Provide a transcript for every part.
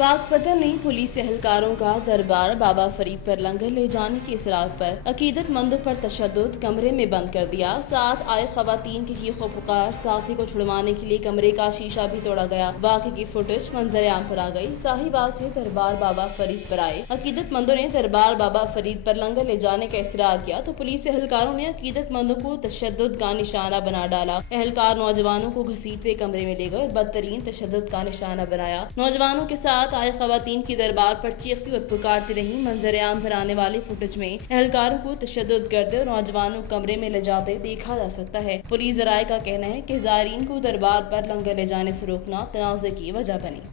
पाक पतन ने पुलिस एहलकारों का दरबार बाबा फरीद पर लंगर ले जाने की इसरार पर अकीदतमंदों पर तशद्दुद, कमरे में बंद कर दिया। साथ आए खवातीन की चीखों पुकार, साथी को छुड़वाने के लिए कमरे का शीशा भी तोड़ा गया। वाक़े की फुटेज मंजर-ए-आम पर आ गई। साहिवाल से दरबार बाबा फरीद पर आए अकीदतमंदों ने दरबार बाबा फरीद पर लंगर ले जाने का इसरार किया तो पुलिस एहलकारों ने अकीदतमंदों को तशद्दुद का निशाना बना डाला। एहलकार नौजवानों को घसीटते कमरे में ले गए और बदतरीन तशद्दुद का निशाना बनाया। नौजवानों के साथ आए खवातीन की दरबार पर चीखती और पुकारती रही। मंजर-ए-आम पर आने वाली फुटेज में एहलकारों को तशद्दुद करते और नौजवानों को कमरे में ले जाते देखा जा सकता है। पुलिस ज़राए का कहना है कि ज़ायरीन को दरबार पर लंगर ले जाने से रोकना तनाज़े की वजह बनी।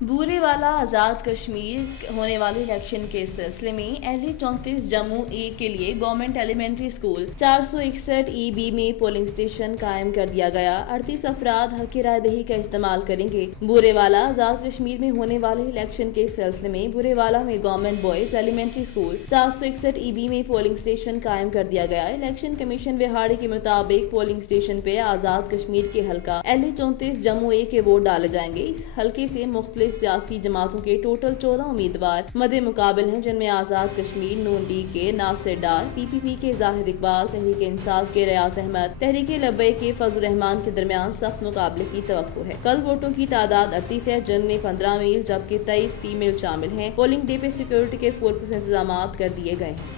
बूरे वाला आज़ाद कश्मीर होने वाले इलेक्शन के सिलसिले में अहले 34 जम्मू ए के लिए गवर्नमेंट एलिमेंट्री स्कूल 461 EB में पोलिंग स्टेशन कायम कर दिया गया। 38 अफराद हक राय दही का इस्तेमाल करेंगे। बूरे वाला आज़ाद कश्मीर में होने वाले इलेक्शन के सिलसिले में बूरे वाला में government boys elementary school 461 EB में पोलिंग स्टेशन कायम कर दिया गया। इलेक्शन कमीशन विहाड़ी के मुताबिक पोलिंग स्टेशन पे आज़ाद कश्मीर के हल्का अहले 34 जम्मू ए के वोट डाले जाएंगे। इस हल्के से मुख्तलिफ सियासी जमातों के टोटल 14 उम्मीदवार मद्दे मुकाबिल हैं, जिनमें आज़ाद कश्मीर नून लीग के नासिर डार, PPP के जाहिद इकबाल, तहरीक इंसाफ के रियाज अहमद, तहरीक लब्बैक के फजल रहमान के दरमियान सख्त मुकाबले की तवक्को है। कल वोटों की तादाद 38 है, जिनमें 15 मेल जबकि 23 फीमेल शामिल हैं। पोलिंग डे पे सिक्योरिटी के फुल इंतजाम कर दिए गए हैं।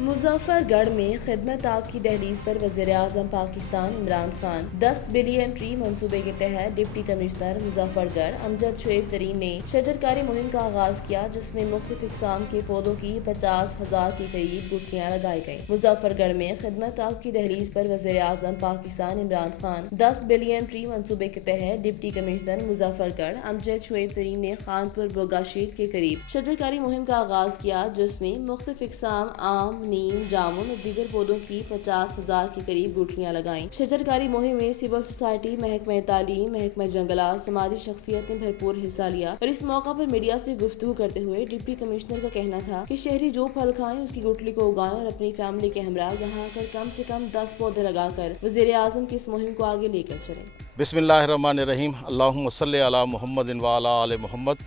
मुजफ्फरगढ़ में खिदमत आग की दहलीज पर वज़ीर-ए-आज़म पाकिस्तान इमरान खान 10 बिलियन ट्री मंसूबे के तहत डिप्टी कमिश्नर मुजफ्फरगढ़ अमजद शुएब तरीन ने शजरकारी मुहिम का आगाज किया, जिसमें मुख्तलिफ इक़साम के पौधों की 50,000 के करीब गुठलियाँ लगाई गयी। मुजफ्फरगढ़ में खिदमत आग की दहलीज पर वज़ीर-ए-आज़म पाकिस्तान इमरान खान 10 बिलियन ट्री मंसूबे के तहत डिप्टी कमिश्नर मुजफ्फरगढ़ अमजद शुएब तरीन ने खानपुर बोगाशीर के करीब शजरकारी मुहिम का आगाज किया, जिसमें मुख्तलिफ इक़साम आम, नीम, जामुन और दीगर पौधों की 50,000 के करीब गुठलियाँ लगाईं। शजरकारी मुहिम में सिविल सोसाइटी, महकमा तालीम, महकमा जंगलात, समाजी शख्सियत ने भरपूर हिस्सा लिया और इस मौका पर मीडिया से गुफ्तगू करते हुए डिप्टी कमिश्नर का कहना था कि शहरी जो फल खाएं उसकी गुठली को उगाएं और अपनी फैमिली के हमरा यहाँ आकर कम से कम 10 पौधे लगाकर वज़ीर-ए-आज़म की इस मुहिम को आगे लेकर चलें। बिस्मिल्लाहिर्रहमानिर्रहीम, अल्लाहुम्मा सल्ली अला मुहम्मदिन व अला आले मुहम्मद।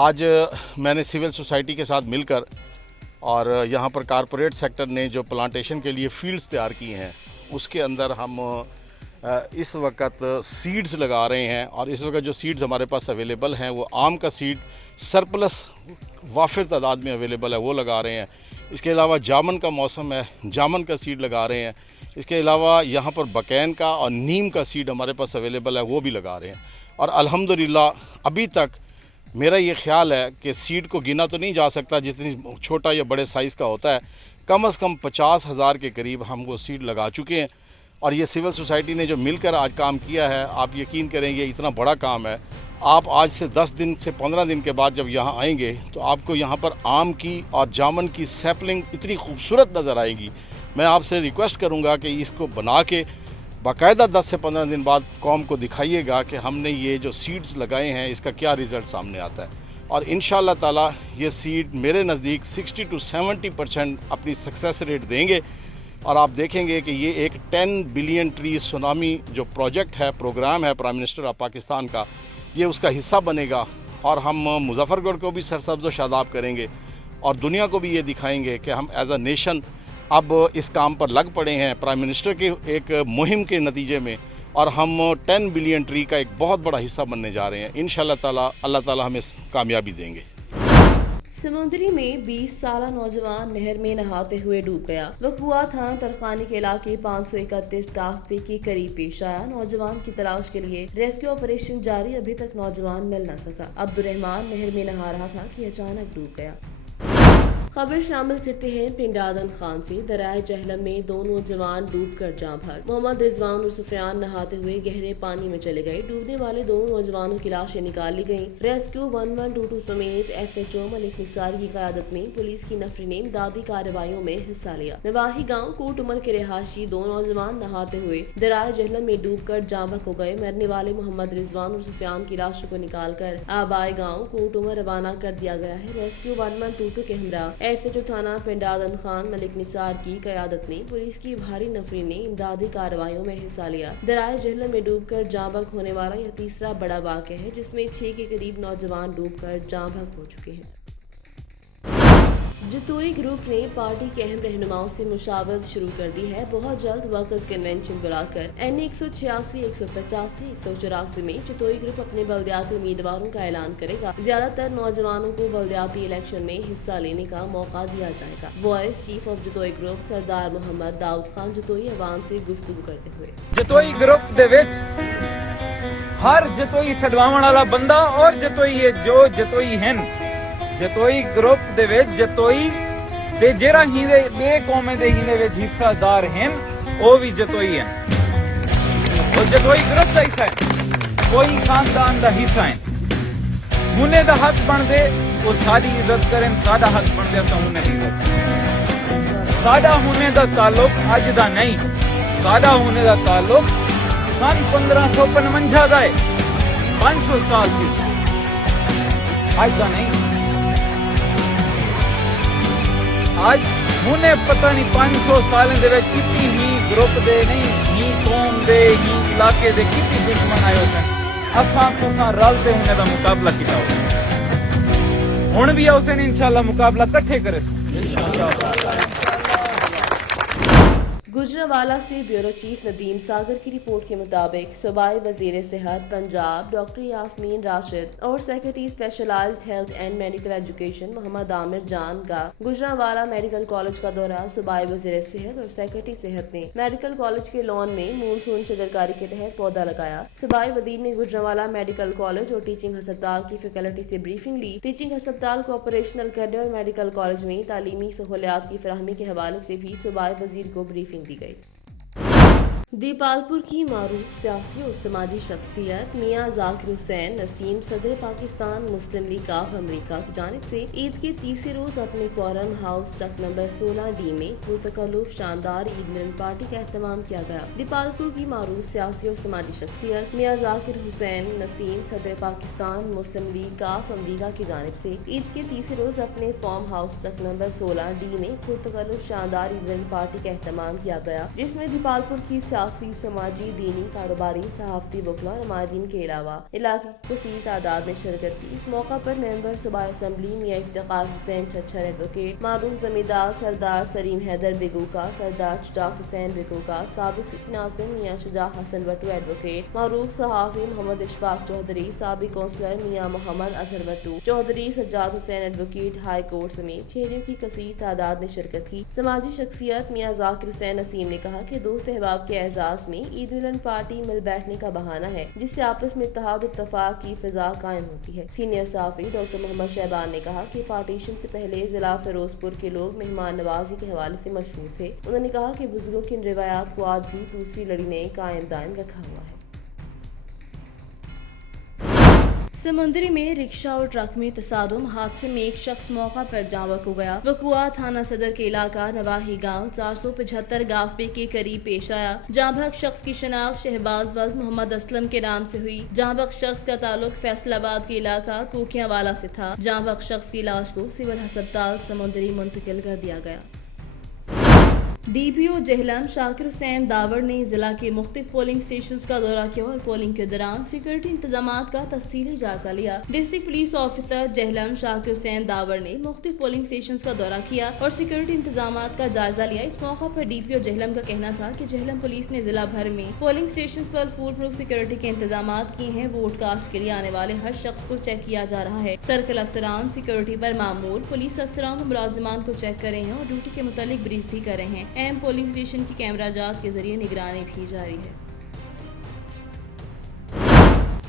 आज मैंने सिविल सोसाइटी के साथ मिलकर और यहाँ पर कारपोरेट सेक्टर ने जो प्लांटेशन के लिए फील्ड्स तैयार की हैं उसके अंदर हम इस वक्त सीड्स लगा रहे हैं। और इस वक्त जो सीड्स हमारे पास अवेलेबल हैं वो आम का सीड सरप्लस वाफिर तादाद में अवेलेबल है, वो लगा रहे हैं। इसके अलावा जामन का मौसम है, जामन का सीड लगा रहे हैं। इसके अलावा यहाँ पर बकैन का और नीम का सीड हमारे पास अवेलेबल है, वो भी लगा रहे हैं। और अल्हम्दुलिल्लाह अभी तक मेरा ये ख्याल है कि सीड को गिना तो नहीं जा सकता जितनी छोटा या बड़े साइज़ का होता है, कम से कम 50,000 के करीब हम वो सीड लगा चुके हैं। और ये सिविल सोसाइटी ने जो मिलकर आज काम किया है, आप यकीन करेंगे इतना बड़ा काम है। आप आज से 10 दिन से 15 दिन के बाद जब यहाँ आएंगे तो आपको यहाँ पर आम की और जामन की सैपलिंग इतनी खूबसूरत नज़र आएगी। मैं आपसे रिक्वेस्ट करूँगा कि इसको बना के बाकायदा 10 से 15 दिन बाद कौम को दिखाइएगा कि हमने ये जो सीड्स लगाए हैं इसका क्या रिज़ल्ट सामने आता है। और इंशाअल्लाह ताला ये सीड मेरे नज़दीक 60 to 70% अपनी सक्सेस रेट देंगे। और आप देखेंगे कि ये एक 10 बिलियन ट्री सुनामी जो प्रोजेक्ट है, प्रोग्राम है प्राइम मिनिस्टर ऑफ पाकिस्तान का, ये उसका हिस्सा बनेगा। और हम मुजफ्फरगढ़ को भी सरसब्ज़ व शादाब करेंगे और दुनिया को भी ये दिखाएंगे कि हम एज अ नेशन अब इस काम पर लग पड़े हैं प्राइम मिनिस्टर के एक मुहिम के नतीजे में। और हम 10 बिलियन ट्री का एक बहुत बड़ा हिस्सा बनने जा रहे हैं। इंशाअल्लाह ताला अल्लाह ताला हमें कामयाबी देंगे। समुंदरी में 20 साला नौजवान नहर में नहाते हुए डूब गया। वकुआ थाना तरखानी के इलाके 531 काफी के करीब पेश आया। नौजवान की तलाश के लिए रेस्क्यू ऑपरेशन जारी, अभी तक नौजवान मिल न सका। अब्दुर्रहमान नहर में नहा रहा था कि अचानक डूब गया। खबर शामिल करते हैं पिंड आदन खान से। दरिया जहलम में 2 नौजवान डूबकर जाँ भाग। मोहम्मद रिजवान और सुफियान नहाते हुए गहरे पानी में चले गए। डूबने वाले 2 नौजवानों की लाशें निकाली गयी। रेस्क्यू 1122 समेत SHO मलिक निसार की क़यादत में पुलिस की नफरी ने इमदादी कार्रवाइयों में हिस्सा लिया। नवाही गाँव कोट उमर के रिहायशी 2 नौजवान नहाते हुए दरिया जहलम में डूब कर जाँ भाग हो गए। मरने वाले मोहम्मद रिजवान और सुफियान की लाशों को निकाल कर आबाई गाँव कोट उमर रवाना कर दिया गया है। रेस्क्यू 1122 के हमरा ایسے جو تھانہ پنڈادن خان ملک نثار کی قیادت میں پولیس کی بھاری نفری نے امدادی کارروائیوں میں حصہ لیا۔ دریائے جہلم میں ڈوب کر جاں بحق ہونے والا یہ تیسرا بڑا واقعہ ہے جس میں 6 کے قریب نوجوان ڈوب کر جاں بحق ہو چکے ہیں۔ جتوئی گروپ نے پارٹی کے اہم رہنماؤں سے مشاورت شروع کر دی ہے۔ بہت جلد ورکرز کنونشن بلا کر این 186، 185، 184 میں جتوئی گروپ اپنے بلدیاتی امیدواروں کا اعلان کرے گا۔ زیادہ تر نوجوانوں کو بلدیاتی الیکشن میں حصہ لینے کا موقع دیا جائے گا۔ Vice chief of Jatoi group Sardar Muhammad داؤد خان جتوئی عوام سے گفتگو کرتے ہوئے جتوئی گروپ دے وچ ہر جتوئی سدواون والا بندہ اور جتوئی جو جتوئی ہیں جتوئی گروپ دے وچ جتوئی دے جڑا ہی دے بے قومیں دے ہی دے وچ حصہ دار ہیں او بھی جتوئی ہیں اور جتوئی گروپ دا حصہ ہے کوئی خاندان دا حصہ ہے ہونے دا حق بن دے وہ ساری عزت کریں سادہ حق بن دے تو ہونے دی عزت سادہ ہونے دا تعلق اج دا نہیں سادہ ہونے دا تعلق سن 1555 دا ہے 500 سال کی اج دا نہیں آج ہونے پتہ نہیں 500 سالیں دے وچ کتی ہی گروپ دے نہیں ہی قوم دے ہی علاقے دے کتی دشمن آئے ہوتے ہیں اساں تساں رل تے ہونے دا مقابلہ کیتا ہوتا ہن بھی اوسے نے انشاءاللہ مقابلہ کٹھے کرے انشاءاللہ۔ گجرانوالہ سے بیورو چیف ندیم ساگر کی رپورٹ کے مطابق صوبائی وزیر صحت پنجاب ڈاکٹر یاسمین راشد اور secretary specialised health and medical education Muhammad Aamir Jan کا گجرانوالہ میڈیکل کالج کا دورہ۔ صوبائی وزیر صحت اور سیکرٹری صحت نے میڈیکل کالج کے لان میں مونسون شجرکاری کے تحت پودا لگایا۔ صوبائی وزیر نے گجرانوالہ میڈیکل کالج اور ٹیچنگ ہسپتال کی فیکلٹی سے بریفنگ لی۔ ٹیچنگ ہسپتال کو آپریشنل کرنے اور میڈیکل کالج میں تعلیمی سہولیات کی فراہمی کے حوالے سے بھی صوبائی وزیر کو بریفنگ دی گئی۔ دیپالپور کی معروف سیاسی اور سماجی شخصیت میاں ذاکر حسین نسیم صدر پاکستان مسلم لیگ آف امریکہ کی جانب سے عید کے تیسرے روز اپنے فورم ہاؤس چک نمبر 16D میں پرتکلف شاندار عید ملن پارٹی کا اہتمام کیا گیا۔ دیپالپور کی معروف سیاسی اور سماجی شخصیت میاں ذاکر حسین نسیم صدر پاکستان مسلم لیگ آف امریکہ کی جانب سے عید کے تیسرے روز اپنے فارم ہاؤس چک نمبر 16D میں پرتکلف شاندار عید ملن پارٹی کا اہتمام کیا گیا، جس میں دیپالپور کی سیاسی، سماجی، دینی، کاروباری، صحافتی، وکلاء اور نمائندین کے علاوہ علاقے کی کثیر تعداد نے شرکت کی۔ اس موقع پر ممبر صوبائی اسمبلی میاں افتخار حسین چھچھر ایڈوکیٹ، معروف زمیندار سردار سلیم حیدر بیگو کا، سردار شجاعت حسین بیگو کا، سابق سٹی ناظم میاں شجاع حسن وٹو ایڈوکیٹ، معروف صحافی محمد اشفاق چودھری، سابق کونسلر میاں محمد اظہر وٹو چودھری، سجاد حسین ایڈوکیٹ ہائی کورٹ سمیت شہریوں کی کثیر تعداد نے شرکت کی۔ سماجی شخصیت میاں ذاکر حسین نسیم نے کہا کہ دوست احباب کے اعزاز میں عید ملن پارٹی مل بیٹھنے کا بہانہ ہے جس سے آپس میں اتحاد و اتفاق کی فضا قائم ہوتی ہے۔ سینئر صحافی ڈاکٹر محمد شہبان نے کہا کہ پارٹیشن سے پہلے ضلع فیروز پور کے لوگ مہمان نوازی کے حوالے سے مشہور تھے۔ انہوں نے کہا کہ بزرگوں کی ان روایات کو آج بھی دوسری لڑی نے قائم دائم رکھا ہوا ہے۔ سمندری میں رکشہ اور ٹرک میں تصادم، حادثے میں ایک شخص موقع پر جاں بحق ہو گیا۔ وقوع تھانہ صدر کے علاقہ نواحی گاؤں 475 گاوپے کے قریب پیش آیا۔ جاں بحق شخص کی شناخت شہباز ولد محمد اسلم کے نام سے ہوئی۔ جاں بحق شخص کا تعلق فیصل آباد کے علاقہ کوکیاں والا سے تھا۔ جاں بحق شخص کی لاش کو سول ہسپتال سمندری منتقل کر دیا گیا۔ ڈی پی او جہلم شاکر حسین داور نے ضلع کے مختلف پولنگ اسٹیشنز کا دورہ کیا اور پولنگ کے دوران سیکورٹی انتظامات کا تفصیلی جائزہ لیا۔ ڈسٹرکٹ پولیس آفیسر جہلم شاکر حسین داور نے مختلف پولنگ اسٹیشنز کا دورہ کیا اور سیکورٹی انتظامات کا جائزہ لیا۔ اس موقع پر ڈی پی او جہلم کا کہنا تھا کہ جہلم پولیس نے ضلع بھر میں پولنگ اسٹیشنز پر فول پروف سیکورٹی کے انتظامات کیے ہیں۔ ووٹ کاسٹ کے لیے آنے والے ہر شخص کو چیک کیا جا رہا ہے۔ سرکل افسران سیکورٹی پر معمول پولیس افسران و ملازمان کو چیک کر رہے ہیں اور ڈیوٹی کے متعلق بریف بھی کر رہے ہیں۔ اہم پولنگ اسٹیشن کی کیمرہ جات کے ذریعے نگرانی بھی جاری ہے۔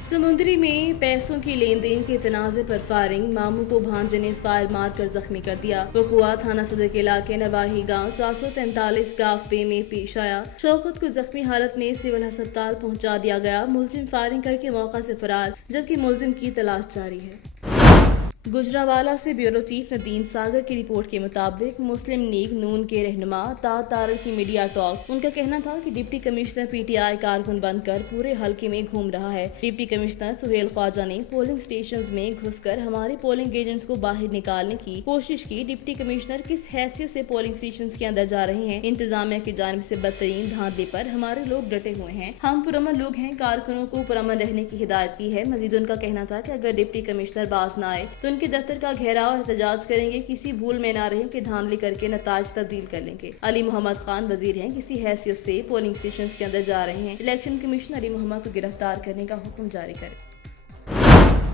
سمندری میں پیسوں کی لین دین کے تنازع پر فائرنگ، ماموں کو بھانجے نے فائر مار کر زخمی کر دیا۔ وقوع تھانہ صدر کے علاقے نواحی گاؤں 443 گاوپے میں پیش آیا۔ شوکت کو زخمی حالت میں سول ہسپتال پہنچا دیا گیا۔ ملزم فائرنگ کر کے موقع سے فرار، جبکہ ملزم کی تلاش جاری ہے۔ गुजरावाला से ब्यूरो चीफ नदीम सागर की रिपोर्ट के मुताबिक मुस्लिम लीग नून के रहनुमा तारर की मीडिया टॉक। उनका कहना था कि डिप्टी कमिश्नर पीटीआई कारकुन बनकर पूरे हलके में घूम रहा है। डिप्टी कमिश्नर सुहेल ख्वाजा ने पोलिंग स्टेशंस में घुसकर हमारे पोलिंग एजेंट्स को बाहर निकालने की कोशिश की। डिप्टी कमिश्नर किस हैसियत से पोलिंग स्टेशंस के अंदर जा रहे हैं? इंतजामिया की जानिब से बदतरीन धांधले पर हमारे लोग डटे हुए हैं। हम पुरअमन लोग हैं, कारकुनों को पुरअमन रहने की हिदायत की है। मजीद उनका कहना था कि अगर डिप्टी कमिश्नर बाज न आए तो उनके दफ्तर का घेराव एहतजाज करेंगे। किसी भूल में ना रहे कि धांधली करके नताज तब्दील कर लेंगे। अली मोहम्मद खान वजीर हैं, किसी हैसियत से पोलिंग स्टेशन के अंदर जा रहे हैं। इलेक्शन कमीशन अली मोहम्मद को गिरफ्तार करने का हुक्म जारी करे।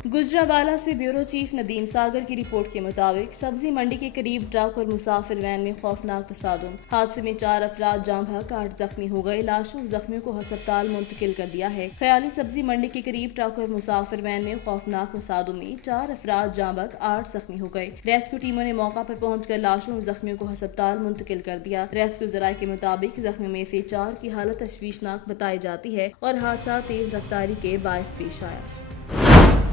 गुजरावाला से ब्यूरो चीफ नदीम सागर की रिपोर्ट के मुताबिक सब्जी मंडी के करीब ट्रक और मुसाफिर वैन में खौफनाक तसादुम। हादसे में 4 अफराद जाम भाग 8 जख्मी हो गए। लाशों जख्मियों को अस्पताल मुंतकिल कर दिया है। ख्याली सब्जी मंडी के करीब ट्रक और मुसाफिर वैन में खौफनाक तसादुम में 4 अफराद जाम भाग 8 जख्मी हो गए। रेस्क्यू टीमों ने मौका पर पहुंचकर लाशों और जख्मियों को अस्पताल मुंतकिल कर दिया। रेस्क्यू जराये के मुताबिक जख्मियों में से 4 की हालत तशवीशनाक बताई जाती है और हादसा तेज रफ्तारी के बायस पेश आया।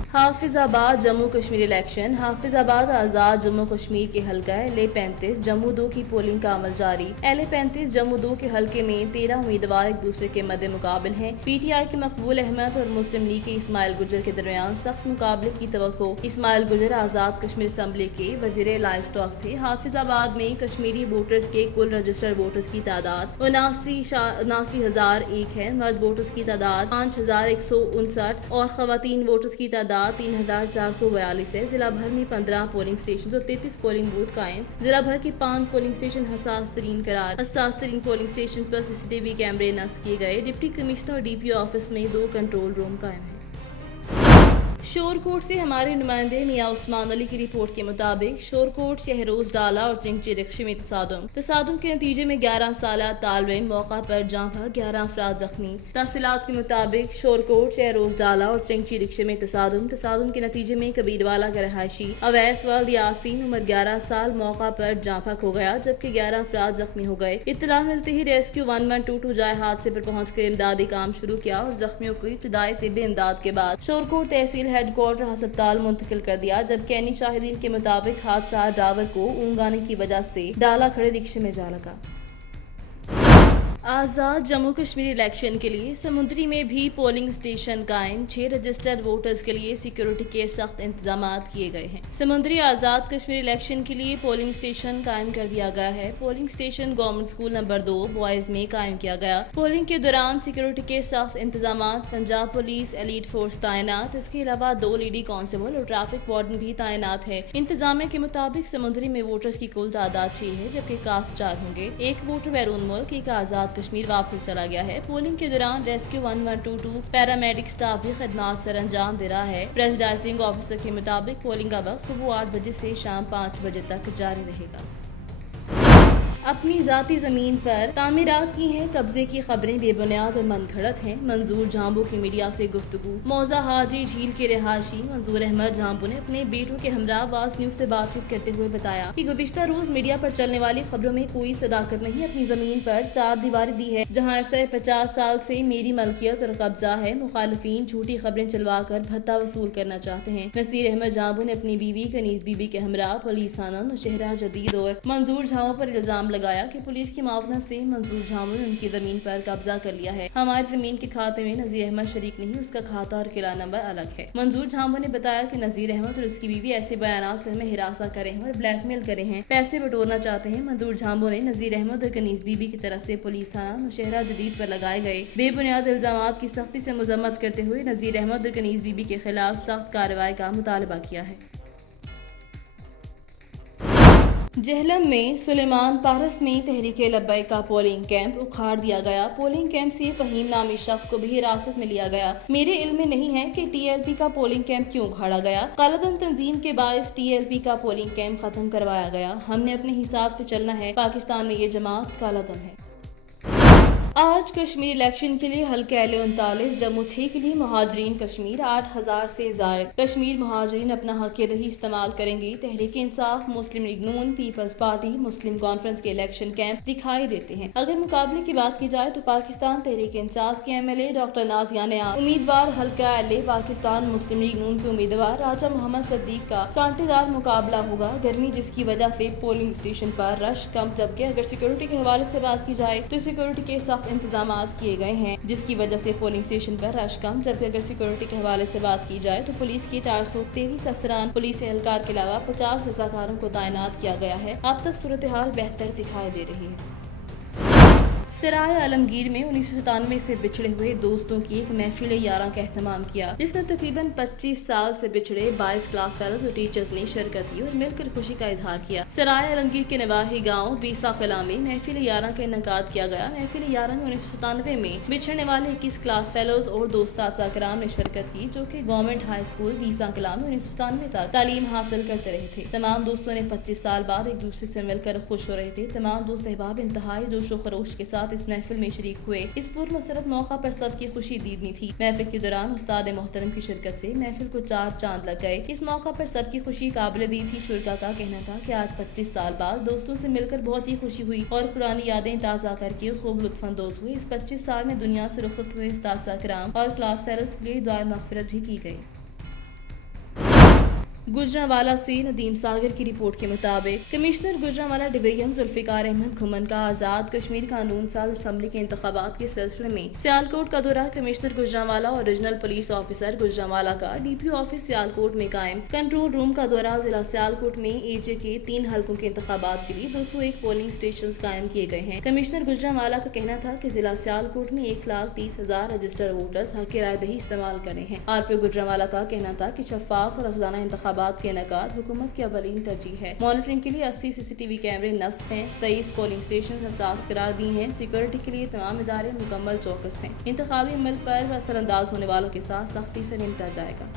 हाफिजाबाद जम्मू कश्मीर इलेक्शन। हाफिजाबाद आज़ाद जम्मू कश्मीर के हल्का LA-35 जम्मू 2 की पोलिंग का अमल जारी। LA-35 जम्मू 2 के हल्के में 13 उम्मीदवार एक दूसरे के मद्दे मुकाबिल हैं। PTI के मकबूल अहमद और मुस्लिम लीग के इस्माइल गुजर के दरमियान सख्त मुकाबले की तवक्को। इस्माइल गुजर आज़ाद कश्मीर असम्बली के वजीर लाइव स्टॉक थे। हाफिजाबाद में कश्मीरी वोटर्स के कुल रजिस्टर्ड वोटर्स की तादाद 79,001 है। मर्द वोटर्स की तादाद 5,159 और खवातीन वोटर्स की तादाद 3,442 है। जिला भर में 15 पोलिंग स्टेशन और 33 पोलिंग बूथ कायम। जिला भर के 5 पोलिंग स्टेशन हसास तरीन करार। हसास तरीन पोलिंग स्टेशन पर CCTV कैमरे नस्ब किए गए। डिप्टी कमिश्नर और DPO ऑफिस में 2 कंट्रोल रूम कायम है। शोरकोट से हमारे नुमाइंदे मियां उस्मान अली की रिपोर्ट के मुताबिक शोरकोट शहरोज डाला और चिंगची रिक्शे में तसादुम के नतीजे में 11 साला तालिब मौका पर जाँ भाग 11 अफराद जख्मी। तफसीलात के मुताबिक शोरकोट शहरोज डाला और चिंगची रिक्शे में तसादुम के नतीजे में कबीरवाला का रहायशी अवैस वल्द यासीन उम्र 11 साल मौका पर जाँ भाग हो गया, जबकि 11 अफराद जख्मी हो गए। इत्तला मिलते ही रेस्क्यू 1122 जाए हादसे पर पहुंचकर इमदादी काम शुरू किया और जख्मियों को इब्तिदाई तिब्बी इमदाद के बाद शोरकोट तहसील हेडक्वार्टर अस्पताल मुंतकिल कर दिया। जबकि अन्य शाहिदीन के मुताबिक हादसा ड्राइवर को ऊँग आने की वजह से डाला खड़े रिक्शे में जा लगा। आज़ाद जम्मू कश्मीर इलेक्शन के लिए समुद्री में भी पोलिंग स्टेशन कायम। 6 रजिस्टर्ड वोटर्स के लिए सिक्योरिटी के सख्त इंतजाम किए गए हैं। समुद्री आज़ाद कश्मीर इलेक्शन के लिए पोलिंग स्टेशन कायम कर दिया गया है। Polling station government school number 2 boys में कायम किया गया। पोलिंग के दौरान सिक्योरिटी के सख्त इंतजाम। पंजाब पुलिस एलीट फोर्स तैनात। इसके अलावा 2 लेडी कांस्टेबल और ट्रैफिक वार्डन भी तैनात है। इंतजामिया के मुताबिक समुद्री में वोटर्स की कुल तादाद 6 है, जबकि कास्ट 4 होंगे। एक वोटर बैरून मुल्क, एक आज़ाद कश्मीर वापस चला गया है। पोलिंग के दौरान रेस्क्यू 1122 पैरामेडिक स्टाफ भी खदमात सर अंजाम दे रहा है। प्रेसिडेंसिंग ऑफिसर के मुताबिक पोलिंग का वक्त सुबह 8 बजे से शाम 5 बजे तक जारी रहेगा। अपनी जाती जमीन पर तामीरात की हैं कब्जे की खबरें बेबुनियाद और मनगढ़ंत हैं। मंजूर झांबू की मीडिया से गुफ्तगू। मौजा हाजी झील के रिहायशी मंजूर अहमद झांबू ने अपने बेटों के हमरा वाज न्यूज से बातचीत करते हुए बताया कि गुज़िश्ता रोज मीडिया पर चलने वाली खबरों में कोई सदाकत नहीं। अपनी जमीन पर 4 दीवारें दी है जहाँ अरसे 50 साल से मेरी मलकियत और कब्जा है। मुखालिफिन झूठी खबरें चलवा कर भत्ता वसूल करना चाहते हैं। नसीर अहमद झांबू ने अपनी बीवी कनीज बीबी के हमरा पुलिस थाना नौशहरा जदीद और मंजूर झांबू पर इल्जाम लगाया कि पुलिस की मावनत से मंजूर झांबू ने उनकी जमीन पर कब्जा कर लिया है। हमारी जमीन के खाते में नजीर अहमद शरीक नहीं, उसका खाता और किला नंबर अलग है। मंजूर झांबू ने बताया कि नजीर अहमद और उसकी बीवी ऐसे बयान से हमें हिरासा करे हैं और ब्लैकमेल करे हैं, पैसे बटोरना चाहते हैं। मंजूर झांबू ने नजीर अहमद और कनीज बीबी की तरफ से पुलिस थाना नौशहरा जदीद पर लगाए गए बेबुनियाद इल्जाम की सख्ती से मजम्मत करते हुए नजीर अहमद और कनीज बीबी के खिलाफ सख्त कार्रवाई का मुतालबा किया है। जहलम में सुलेमान पारस में तहरीके लब्बैक का पोलिंग कैंप उखाड़ दिया गया। पोलिंग कैंप से फहीम नामी शख्स को भी हिरासत में लिया गया। मेरे इल्म में नहीं है कि TLP का पोलिंग कैंप क्यों उखाड़ा गया। कालाधन तंजीम के बायस TLP का पोलिंग कैंप खत्म करवाया गया। हमने अपने हिसाब से चलना है। पाकिस्तान में ये जमात कालाधन है। آج کشمیر الیکشن کے لیے حلقہ اہل 39 جموں 6 کے لیے مہاجرین کشمیر 8000 سے زائد کشمیر مہاجرین اپنا حق رہی استعمال کریں گے. تحریک انصاف، مسلم لیگ نون، پیپلز پارٹی، مسلم کانفرنس کے الیکشن کیمپ دکھائی دیتے ہیں. اگر مقابلے کی بات کی جائے تو پاکستان تحریک انصاف کے MLA ڈاکٹر نازیہ نیاز امیدوار، حلقہ اہل پاکستان مسلم لیگ نون کے امیدوار راجہ محمد صدیق کا کانٹے دار مقابلہ ہوگا. گرمی جس کی وجہ سے پولنگ اسٹیشن پر رش کم، جبکہ اگر سیکورٹی کے حوالے سے بات کی جائے تو سیکورٹی کے سخت انتظامات کیے گئے ہیں، جس کی وجہ سے پولنگ اسٹیشن پر رش کم، جبکہ اگر سیکورٹی کے حوالے سے بات کی جائے تو پولیس کے 423 افسران، پولیس اہلکار کے علاوہ 50 رضاکاروں کو تعینات کیا گیا ہے. اب تک صورتحال بہتر دکھائی دے رہی ہے. سرائے عالمگیر میں 1997 سے بچھڑے ہوئے دوستوں کی ایک محفل یاراں کا اہتمام کیا، جس میں تقریباً 25 سال سے بچھڑے 22 کلاس فیلوز اور ٹیچرز نے شرکت کی اور مل کر خوشی کا اظہار کیا. سرائے عالمگیر کے نواحی گاؤں بیسا قلعہ میں محفل یاراں کا انعقاد کیا گیا. محفل یاراں میں 1997 میں بچھڑنے والے 21 کلاس فیلوز اور دو اساتذہ کرام نے شرکت کی، جو کہ گورنمنٹ ہائی اسکول بیسا قلعہ میں 1997 تک تعلیم حاصل کرتے رہے تھے. تمام دوستوں نے 25 سال بعد ایک دوسرے سے مل کر خوش ہو رہے تھے. تمام دوست احباب انتہائی جوش و خروش کے ساتھ اس محفل میں شریک ہوئے. اس پرمسرت موقع پر سب کی خوشی دیدنی تھی. محفل کے دوران استاد محترم کی شرکت سے محفل کو 4 چاند لگ گئے. اس موقع پر سب کی خوشی قابل دید تھی. شرکا کا کہنا تھا کہ آج 25 سال بعد دوستوں سے مل کر بہت ہی خوشی ہوئی اور پرانی یادیں تازہ کر کے خوب لطف اندوز ہوئے. اس 25 سال میں دنیا سے رخصت ہوئے اساتذہ کرام اور کلاس فیلوز کے لیے دعائے مغفرت بھی کی گئی. گجرانوالہ سے ندیم ساگر کی رپورٹ کے مطابق کمشنر گجرانوالہ ڈویژن ذوالفقار احمد گھمن کا آزاد کشمیر قانون ساز اسمبلی کے انتخابات کے سلسلے میں سیالکوٹ کا دورہ. کمشنر گجرانوالہ اور ریجنل پولیس آفیسر گجرانوالہ کا DPO آفس سیالکوٹ میں قائم کنٹرول روم کا دورہ. ضلع سیالکوٹ میں AJ کے 3 حلقوں کے انتخابات کے لیے 201 پولنگ اسٹیشنز قائم کیے گئے ہیں. کمشنر گجرانوالہ کا کہنا تھا کہ ضلع سیالکوٹ میں 1,30,000 رجسٹرڈ ووٹرز حق رائے دہی استعمال کرے ہیں. RPO گجرانوالہ کا کہنا تھا کہ شفاف اور افزانہ انتخابات کے انعقاد حکومت کی اولین ترجیح ہے. مانیٹرنگ کے لیے 80 CCTV کیمرے نصب ہیں. 23 پولنگ اسٹیشن حساس قرار دی ہیں. سیکورٹی کے لیے تمام ادارے مکمل چوکس ہیں. انتخابی عمل پر اثر انداز ہونے والوں کے ساتھ سختی سے نمٹا جائے گا.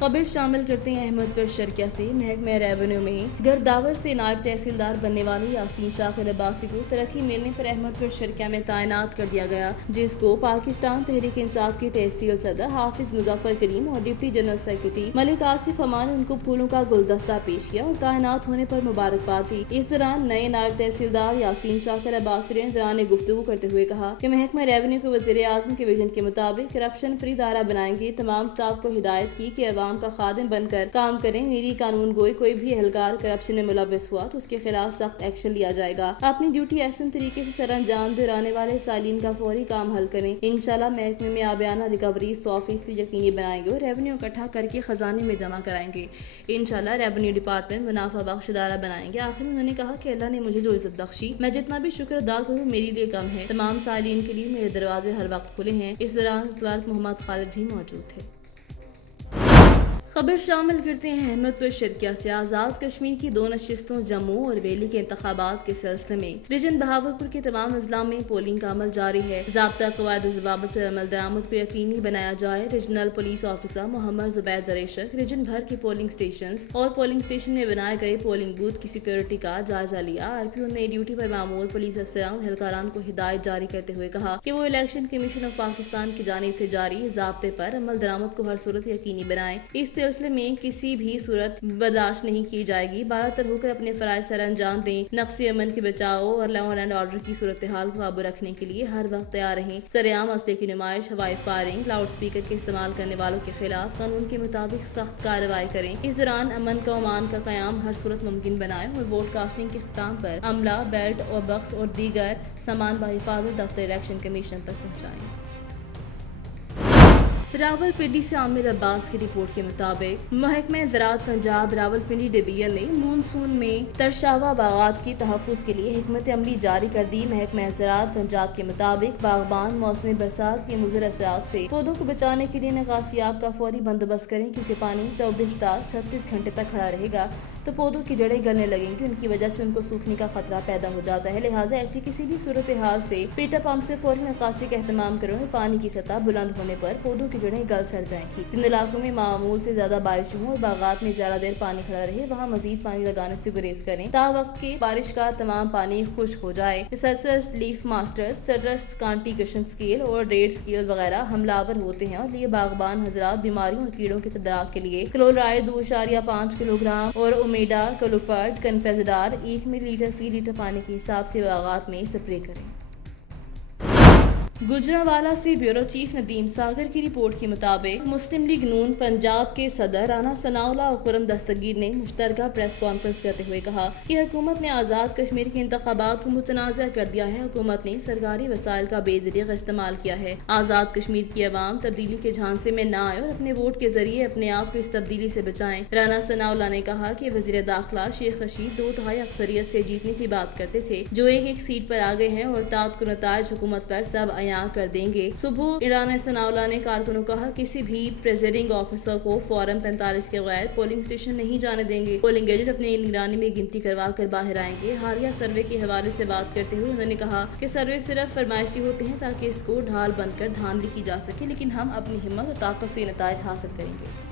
خبر شامل کرتے ہیں احمد پور شرکیہ سے. محکمہ ریونیو میں گرداور سے نائب تحصیلدار بننے والے یاسین شاکر عباسی کو ترقی ملنے پر احمد پور شرکیہ میں تعینات کر دیا گیا، جس کو پاکستان تحریک انصاف کے تحصیل صدر حافظ مظفر کریم اور ڈپٹی جنرل سیکرٹری ملک آصف امان نے ان کو پھولوں کا گلدستہ پیش کیا اور تعینات ہونے پر مبارکباد دی. اس دوران نئے نائب تحصیلدار یاسین شاکر عباسی نے دوران گفتگو کرتے ہوئے کہا کہ محکمہ ریونیو کے وزیر اعظم کے ویژن کے مطابق کرپشن فری ادارہ بنائیں گے. تمام اسٹاف کو ہدایت کی کہ عوام کا خادم بن کر کام کریں. میری قانون گوئی کوئی بھی اہلکار کرپشن میں ملوث ہوا تو اس کے خلاف سخت ایکشن لیا جائے گا. اپنی ڈیوٹی احسن طریقے سے سر انجام دلانے والے سائلین کا فوری کام حل کریں. انشاءاللہ محکمے میں آبیانہ ریکوری 100% یقینی بنائیں گے اور ریونیو اکٹھا کر کے خزانے میں جمع کرائیں گے. انشاءاللہ ریونیو ڈپارٹمنٹ منافع بخش ادارہ بنائیں گے. آخر میں انہوں نے کہا کہ اللہ نے مجھے جو عزت بخشی، میں جتنا بھی شکر ادا کروں میرے لیے کم ہے. تمام سائلین کے لیے میرے دروازے ہر وقت کھلے ہیں. اس دوران کلرک محمد خالد بھی موجود تھے. خبر شامل کرتے ہیں احمد پور شرکیہ سے. آزاد کشمیر کی 2 نشستوں جموں اور ویلی کے انتخابات کے سلسلے میں ریجن بہاولپور کے تمام اضلاع میں پولنگ کا عمل جاری ہے. ضابطہ قواعد و ضوابط پر عمل درآمد کو یقینی بنایا جائے. ریجنل پولیس آفیسر محمد زبید دریشک ریجن بھر کے پولنگ اسٹیشنز اور پولنگ اسٹیشن میں بنائے گئے پولنگ بوتھ کی سیکورٹی کا جائزہ لیا. RPO نے ڈیوٹی پر معمول پولیس افسران اور اہلکاران کو ہدایت جاری کرتے ہوئے کہا کہ وہ الیکشن کمیشن آف پاکستان کی جانب سے جاری ضابطے پر عمل درآمد کو ہر صورت یقینی بنائیں. اس سلسلے میں کسی بھی صورت برداشت نہیں کی جائے گی. بالاتر ہو کر اپنے فرائض سر انجام دیں. نقصی امن کے بچاؤ اور لا اینڈ آرڈر کی صورتحال کو قابو رکھنے کے لیے ہر وقت تیار رہیں. سرعام اسلحے کی نمائش، ہوائی فائرنگ، لاؤڈ اسپیکر کے استعمال کرنے والوں کے خلاف قانون کے مطابق سخت کارروائی کریں. اس دوران امن کا امان کا قیام ہر صورت ممکن بنائیں اور ووٹ کاسٹنگ کے اختتام پر عملہ، بیلٹ اور بکس اور دیگر سامان بحفاظت دفتر الیکشن کمیشن تک پہنچائیں. راولپنڈی سے عامر عباس کی رپورٹ کے مطابق محکمہ زراعت پنجاب راولپنڈی ڈویژن نے مونسون میں ترشاوا باغات کی تحفظ کے لیے حکمت عملی جاری کر دی. محکمہ زراعت پنجاب کے مطابق باغبان موسم برسات کے مضر اثرات سے پودوں کو بچانے کے لیے نکاسیاب کا فوری بندوبست کریں، کیونکہ پانی 24 تا 36 گھنٹے تک کھڑا رہے گا تو پودوں کی جڑیں گلنے لگیں گی. ان کی وجہ سے ان کو سوکھنے کا خطرہ پیدا ہو جاتا ہے. لہٰذا ایسی کسی بھی صورتحال سے پیٹا پمپ سے فوری نکاسی کا اہتمام کریں. پانی کی سطح بلند ہونے پر پودوں کی जड़ें गल सड़ जाएंगी। जिन इलाकों में मामूल से ज्यादा बारिश हो और बागात में ज्यादा देर पानी खड़ा रहे वहाँ मजीद पानी लगाने से गुरेज करें। तावक्त की बारिश का तमाम पानी खुश्क हो जाए। रिसर्चर लीफ मास्टर्स, सिट्रस, कांटी कशन स्केल और रेड स्केल वगैरह हमलावर होते हैं और लिए बागबान हजरात बीमारियों और कीड़ों के तदारक के लिए क्लोराइड 2.5 किलोग्राम और ओमेडा कलोपर्ड कन्फेजदार 1 मिलीलीटर फी लीटर पानी के हिसाब से बागात में स्प्रे करें। गुजरांवाला से ब्यूरो चीफ नदीम सागर की रिपोर्ट के मुताबिक मुस्लिम लीग नून पंजाब के सदर राना सनाउल्लाह और खुरम दस्तगीर ने मुश्तरका प्रेस कॉन्फ्रेंस करते हुए कहा कि हुकूमत ने आज़ाद कश्मीर के इंतखाबात को मुतनाज़ कर दिया है। हुकूमत ने सरकारी वसाइल का बेदरीग इस्तेमाल किया है। आज़ाद कश्मीर की अवाम तब्दीली के झांसे में न आए और अपने वोट के जरिए अपने आप को इस तब्दीली से बचाएं। राना सनाउल्लाह ने कहा कि वज़ीर दाखिला शेख रशीद 2/3 अक्सरियत से जीतने की बात करते थे, जो एक सीट पर आ गए हैं और तात को नताइज हुकूमत पर सब कर देंगे। सुबह राना सनाउल्लाह ने कारकुनों कहा किसी भी प्रेसिडिंग ऑफिसर को फॉर्म 45 के बगैर पोलिंग स्टेशन नहीं जाने देंगे। पोलिंग एजेंट अपनी निगरानी में गिनती करवा कर बाहर आएंगे। हालिया सर्वे के हवाले से बात करते हुए उन्होंने कहा कि सर्वे सिर्फ फरमाइशी होते हैं ताकि इसको ढाल बनकर धांधली की जा सके, लेकिन हम अपनी हिम्मत और ताकत से नताइज हासिल करेंगे।